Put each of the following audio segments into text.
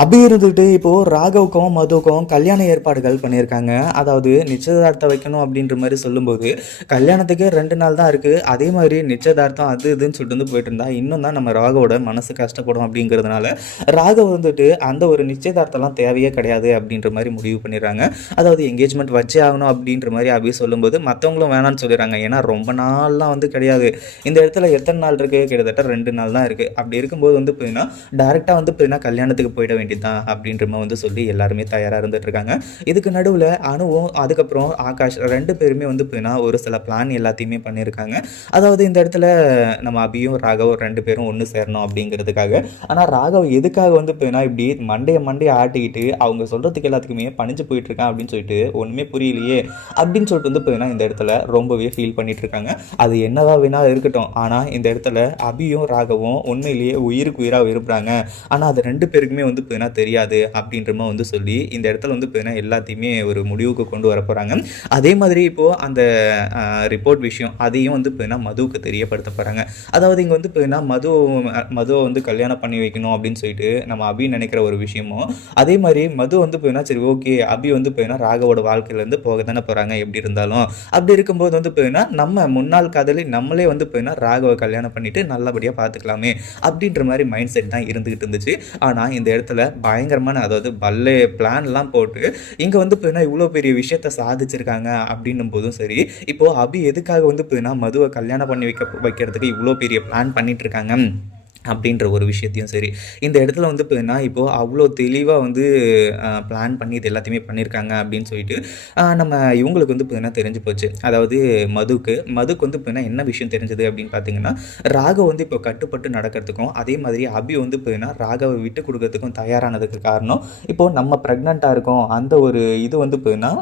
அப்படி இருந்துட்டு இப்போது ராகவுக்கும் மதுவுக்கும் கல்யாண ஏற்பாடுகள் பண்ணியிருக்காங்க. அதாவது நிச்சயதார்த்தம் வைக்கணும் அப்படின்ற மாதிரி சொல்லும்போது கல்யாணத்துக்கே 2 நாள் தான் இருக்குது. அதே மாதிரி நிச்சயதார்த்தம் அது இதுன்னு சொல்லிட்டு வந்து போயிட்டு இருந்தா இன்னும் தான் நம்ம ராகவோட மனசு கஷ்டப்படும் அப்படிங்கிறதுனால ராகவ் வந்துட்டு அந்த ஒரு நிச்சயதார்த்தம்லாம் தேவையே கிடையாது அப்படின்ற மாதிரி முடிவு பண்ணிடுறாங்க. அதாவது என்கேஜ்மெண்ட் வச்சே ஆகணும் அப்படின்ற மாதிரி அப்படியே சொல்லும்போது மற்றவங்களும் வேணான்னு சொல்லிடுறாங்க. ஏன்னா ரொம்ப நாள்லாம் வந்து கிடையாது. இந்த இடத்துல எத்தனை நாள் இருக்குது? கிட்டத்தட்ட 2 நாள் தான் இருக்குது. அப்படி இருக்கும்போது வந்து பார்த்தீங்கன்னா டேரெக்டாக வந்து பார்த்தீங்கன்னா கல்யாணத்துக்கு போயிட வேண்டியதுதான் அப்படின்ற மாதிரி வந்து சொல்லி எல்லாருமே தயாராக இருந்துட்டு இருக்காங்க. இதுக்கு நடுவில் அனுவும் அதுக்கப்புறம் ஆகாஷ் 2 பேருமே வந்து பார்த்தீங்கன்னா ஒரு சில பிளான் எல்லாத்தையுமே பண்ணியிருக்காங்க. அதாவது இந்த இடத்துல நம்ம அபியும் ராகவும் 2 பேரும் ஒன்று சேரணும் அப்படிங்கிறதுக்காக. ஆனால் ராகவ் எதுக்காக வந்து பார்த்தீங்கன்னா இப்படி மண்டையை ஆட்டிக்கிட்டு அவங்க சொல்கிறதுக்கு எல்லாத்துக்குமே பணிஞ்சு போயிட்டு இருக்கான் அப்படின்னு சொல்லிட்டு ஒன்றுமே புரியலையே அப்படின்னு சொல்லிட்டு வந்து பார்த்தீங்கன்னா இந்த இடத்துல ரொம்பவே ஃபீல் பண்ணிட்டு இருக்காங்க. அது என்னதான் வேணாலும் இருக்கட்டும், ஆனால் இந்த இடத்துல அபியும் ராகவும் உண்மையிலேயே உயிருக்கு உயிராக விரும்புகிறாங்க. ஆனால் அது 2 பேருக்குமே வந்து பார்த்தீங்கன்னா தெரியாது அப்படின்றமா வந்து சொல்லி இந்த இடத்துல வந்து பார்த்தீங்கன்னா எல்லாத்தையுமே ஒரு முடிவுக்கு கொண்டு வர போகிறாங்க. அதே மாதிரி இப்போது அந்த ரிப்போர்ட் விஷயம் அதையும் வந்து பார்த்தீங்கன்னா மதுவுக்கு தெரியப்படுத்த போகிறாங்க. அதாவது இங்கே வந்து பார்த்தீங்கன்னா மதுவை வந்து கல்யாணம் பண்ணி வைக்கணும் அப்படின்னு சொல்லிட்டு நம்ம அபி நினைக்கிற ஒரு விஷயமும், அதே மாதிரி மது வந்து பார்த்தீங்கன்னா சரி ஓகே அபி வந்து பார்த்தீங்கன்னா ராகவோட வாழ்க்கையிலேருந்து போக தானே போகிறாங்க எப்படி இருந்தாலும். அப்படி இருக்கும்போது வந்து பார்த்தீங்கன்னா நம்ம முன்னாள் காதலி நம்மளே வந்து பார்த்தீங்கன்னா ராகவை கல்யாணம் பண்ணிட்டு நல்லபடியாக பார்த்துக்கலாமே அப்படின்ற மாதிரி மைண்ட் செட் தான் இருந்துகிட்டு இருந்துச்சு. ஆனால் இந்த இடத்துல பயங்கரமான அதாவது பல்லே பிளான்லாம் போட்டு இங்கே வந்து பார்த்தீங்கன்னா இவ்வளோ பெரிய விஷயத்த சாதிச்சிருக்காங்க அப்படின்னும் போதும் சரி, இப்போது அபி எதுக்காக வந்து பார்த்தீங்கன்னா மதுவை கல்யாணம் பண்ணி வைக்கிறதுக்கு இவ்வளோ பெரிய பிளான் பண்ணிட்டு இருக்காங்க அப்படின்ற ஒரு விஷயத்தையும் சரி, இந்த இடத்துல வந்து பார்த்தீங்கன்னா இப்போது அவ்வளோ தெளிவாக வந்து பிளான் பண்ணி இது எல்லாத்தையுமே பண்ணியிருக்காங்க அப்படின்னு சொல்லிட்டு நம்ம இவங்களுக்கு வந்து பார்த்தீங்கன்னா தெரிஞ்சு போச்சு. அதாவது மதுக்கு வந்து பார்த்தீங்கன்னா என்ன விஷயம் தெரிஞ்சது அப்படின்னு பார்த்தீங்கன்னா, ராகவ் வந்து இப்போ கட்டுப்பட்டு நடக்கிறதுக்கும் அதே மாதிரி அபி வந்து பார்த்தீங்கன்னா ராகவை விட்டு கொடுக்கறதுக்கும் தயாரானதுக்கு காரணம் இப்போது நம்ம ப்ரெக்னெண்ட்டாக இருக்கோம் அந்த ஒரு இது வந்து பார்த்தீங்கன்னா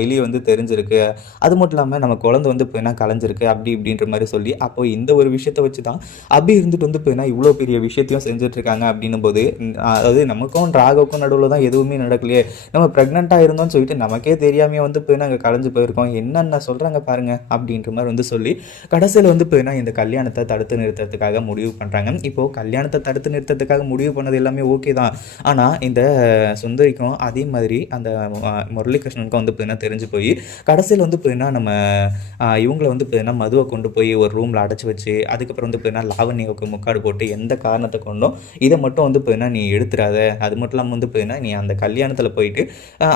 வெளியே வந்து தெரிஞ்சிருக்கு. அது மட்டும் இல்லாமல் நம்ம குழந்தை வந்து பார்த்தீங்கன்னா கலைஞ்சிருக்கு அப்படி இப்படின்ற மாதிரி சொல்லி அப்போ இந்த ஒரு விஷயத்தை வச்சு தான் அபி இருந்துட்டு வந்து பார்த்தீங்கன்னா இவ்வளோ பெரிய விஷயத்தையும் செஞ்சுட்ருக்காங்க அப்படின்னும் போது அதாவது நமக்கும் ராகவுக்கும் நடுவில் தான் எதுவுமே நடக்கலையே, நம்ம ப்ரெக்னெண்ட்டாக இருந்தோம்னு சொல்லிட்டு நமக்கே தெரியாமல் வந்து போய் நாங்கள் கலைஞ்சு போயிருக்கோம் என்னென்ன சொல்கிறாங்க பாருங்கள் அப்படின்ற மாதிரி வந்து சொல்லி கடைசியில் வந்து போயினா இந்த கல்யாணத்தை தடுத்து நிறுத்துறதுக்காக முடிவு பண்ணுறாங்க. இப்போது கல்யாணத்தை தடுத்து நிறுத்துறதுக்காக முடிவு பண்ணது எல்லாமே ஓகே தான். ஆனால் இந்த சுந்தரிக்கும் அதே மாதிரி அந்த முரளிகிருஷ்ணனுக்கும் வந்து பார்த்தீங்கன்னா தெரிஞ்சு போய் கடைசியில் வந்து பார்த்தீங்கன்னா நம்ம இவங்களை வந்து பார்த்தீங்கன்னா மதுவை கொண்டு போய் ஒரு ரூமில் அடைச்சி வச்சு அதுக்கப்புறம் வந்து பார்த்தீங்கன்னா லாவண்யாவுக்கு முக்காடு போட்டு எந்த காரணத்தை கொண்டும் இதை மட்டும் வந்து பார்த்தீங்கன்னா நீ எடுத்துடாத, அது மட்டும் இல்லாமல் வந்து பார்த்தீங்கன்னா நீ அந்த கல்யாணத்தில் போயிட்டு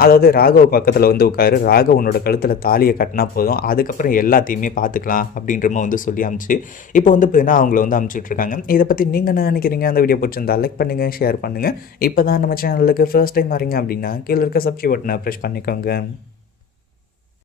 அதாவது ராகவ பக்கத்தில் வந்து உட்காரு, ராகவ உன்னோட கழுத்தில் தாலியை கட்டினா போதும், அதுக்கப்புறம் எல்லாத்தையுமே பார்த்துக்கலாம் அப்படின்றமா வந்து சொல்லி அமுச்சு இப்போ வந்து பார்த்தீங்கன்னா அவங்கள வந்து அமுச்சுட்ருக்காங்க. இதை பற்றி நீங்கள் என்ன நினைக்கிறீங்க? அந்த வீடியோ பிடிச்சிருந்தா லைக் பண்ணுங்கள், ஷேர் பண்ணுங்கள். இப்போ தான் நம்ம சேனலுக்கு ஃபர்ஸ்ட் டைம் வரீங்க அப்படின்னா கீழே இருக்க சப்ஸ்கிரைப் பட்டனை ப்ரெஸ் பண்ணிக்கோங்க.